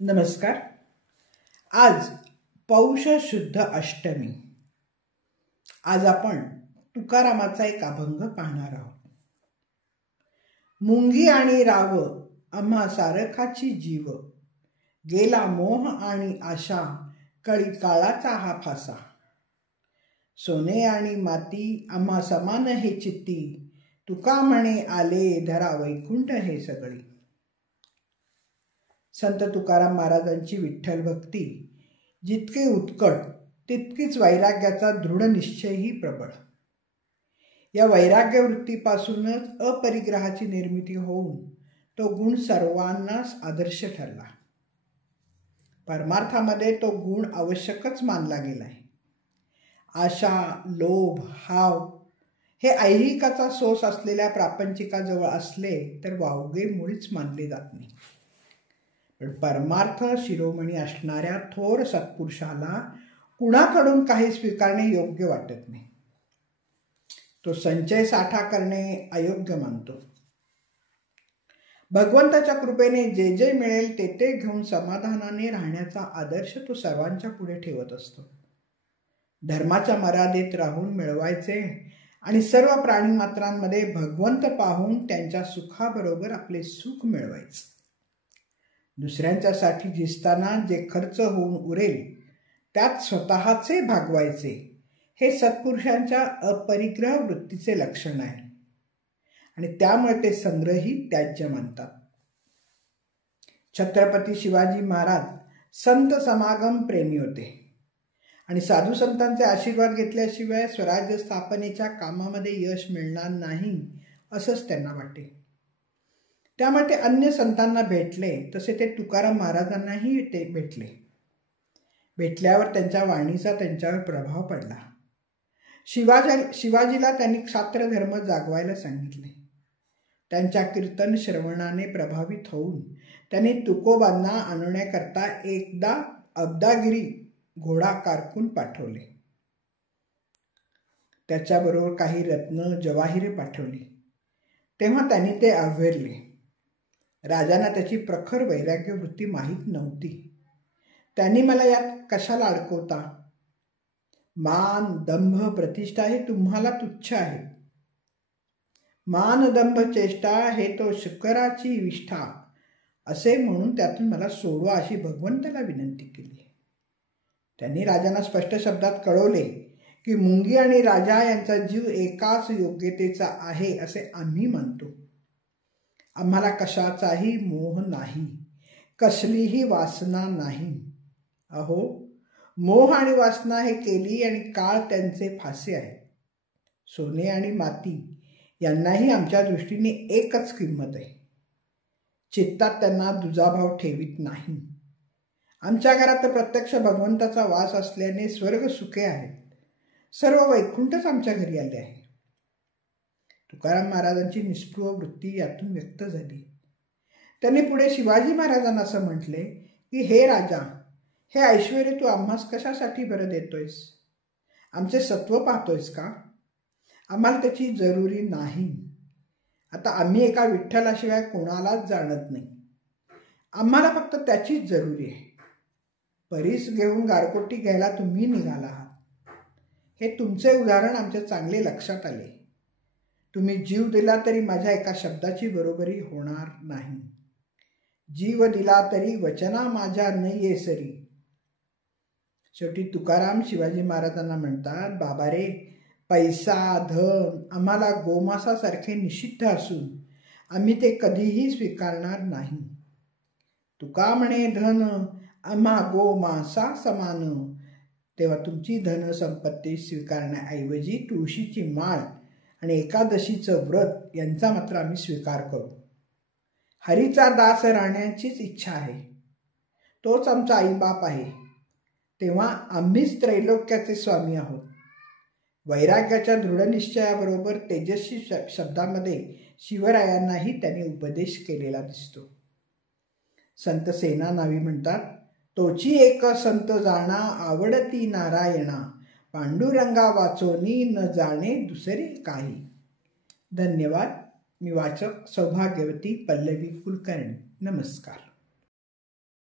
नमस्कार. आज पौष शुद्ध अष्टमी. आज आपण तुकारामाचा एक अभंग पाहणार आहोत. मुंगी आणि राव आम्हा सारखाची जीव, गेला मोह आणि आशा, कळी काळाचा हा फासा. सोने आणि माती आम्हा समान हे चित्ती, तुका म्हणे आले धरा वैकुंठ हे सगळी. संत तुकाराम महाराजांची विठ्ठल भक्ती जितकी उत्कट तितकीच वैराग्याचा दृढ निश्चयही प्रबळ. या वैराग्य वृत्तीपासूनच अपरिग्रहाची निर्मिती होऊन तो गुण सर्वांनाच आदर्श ठरला. परमार्थामध्ये तो गुण आवश्यकच मानला गेलाय. आशा, लोभ, हाव हे ऐहिकाचा सोस असलेल्या प्रापंचिकाजवळ असले तर वावगे मुळीच मानले जात नाही. पण परमार्थ शिरोमणी असणाऱ्या थोर सत्पुरुषाला कुणाकडून काही स्वीकारणे योग्य वाटत नाही. तो संचय साठा करणे अयोग्य मानतो. भगवंताच्या कृपेने जे जे मिळेल ते ते घेऊन समाधानाने राहण्याचा आदर्श तो सर्वांच्या पुढे ठेवत असतो. धर्माच्या मर्यादेत राहून मिळवायचे आणि सर्व प्राणीमात्रांमध्ये भगवंत पाहून त्यांच्या सुखाबरोबर आपले सुख मिळवायचे. दुसऱ्यांच्यासाठी झिजताना जे खर्च होऊन उरेल त्यात स्वतःचे भागवायचे, हे सत्पुरुषांच्या अपरिग्रह वृत्तीचे लक्षण आहे आणि त्यामुळे ते संग्रही त्याज्य मानतात. छत्रपती शिवाजी महाराज संत समागम प्रेमी होते आणि साधू संतांचे आशीर्वाद घेतल्याशिवाय स्वराज्य स्थापनेच्या कामामध्ये यश मिळणार नाही असंच त्यांना वाटे. त्यामुळे ते अन्य संतांना भेटले तसे ते तुकाराम महाराजांनाही ते भेटले. भेटल्यावर त्यांच्या वाणीचा त्यांच्यावर प्रभाव पडला. शिवाजीला त्यांनी क्षात्र धर्म जागवायला सांगितले. त्यांच्या कीर्तन श्रवणाने प्रभावित होऊन त्यांनी तुकोबांना आणण्याकरता एकदा अब्दागिरी घोडा कारकून पाठवले. त्याच्याबरोबर काही रत्न जवाहिरे पाठवली. तेव्हा त्यांनी ते आव्हेरले. राजांना त्याची प्रखर वैराग्य वृत्ती माहीत नव्हती. त्यांनी मला यात कशाला अडकवता? मान, दंभ, प्रतिष्ठा हे तुम्हाला तुच्छ आहे. मान, दंभ, चेष्टा हे तो शुकराची विष्ठा असे म्हणून त्यातून मला सोडवा अशी भगवंताला विनंती केली. त्यांनी राजांना स्पष्ट शब्दात कळवले की मुंगी आणि राजा यांचा जीव एकाच योग्यतेचा आहे असे आम्ही मानतो. आम्हाला कशाचाही मोह नाही, कसलीही वासना नाही. अहो, मोह आणि वासना हे केली आणि काळ त्यांचे फासे आहे. सोने आणि माती यांनाही आमच्या दृष्टीने एकच किंमत आहे. चित्तात त्यांना दुजाभाव ठेवीत नाही. आमच्या घरात तर प्रत्यक्ष भगवंताचा वास असल्याने स्वर्ग सुखे आहेत. सर्व वैकुंठच आमच्या घरी आले आहे. तुकाराम महाराजांची निष्पृह वृत्ती यातून व्यक्त झाली. त्यांनी पुढे शिवाजी महाराजांना असं म्हटले की हे राजा, हे ऐश्वर तू आम्हास कशासाठी बरं देतोयस? आमचे सत्व पाहतोयस का? आम्हाला त्याची जरुरी नाही. आता आम्ही एका विठ्ठलाशिवाय कोणालाच जाणत नाही. आम्हाला फक्त त्याचीच जरुरी आहे. परीस घेऊन गारकोटी घ्यायला तुम्ही निघाला आहात. हे तुमचे उदाहरण आमच्या चांगले लक्षात आले. तुम्ही जीव दिला तरी माझ्या एका शब्दाची बरोबरी होणार नाही. जीव दिला तरी वचना माझ्या नाही येसरी. शेवटी तुकाराम शिवाजी महाराजांना म्हणतात, बाबा रे, पैसा, धन आम्हाला गोमासासारखे निषिद्ध असून आम्ही ते कधीही स्वीकारणार नाही. तुका म्हणे धन आम्हा गोमासा समान. तेव्हा तुमची धन संपत्ती स्वीकारण्याऐवजी तुळशीची माळ आणि एकादशीचं व्रत यांचा मात्र आम्ही स्वीकार करू. हरीचा दास राहण्याचीच इच्छा आहे. तोच आमचा आईबाप आहे. तेव्हा आम्हीच त्रैलोक्याचे स्वामी आहोत. वैराग्याच्या दृढनिश्चयाबरोबर तेजस्वी शब्दामध्ये शिवरायांनाही त्यांनी उपदेश केलेला दिसतो. संत सेनानावी म्हणतात, तोची एक संत जाणा आवडती नारायणा, पांडुरंगा वाचोनी न जाणे दुसरे काही. धन्यवाद. मी वाचक सौभाग्यवती पल्लवी कुलकर्णी. नमस्कार.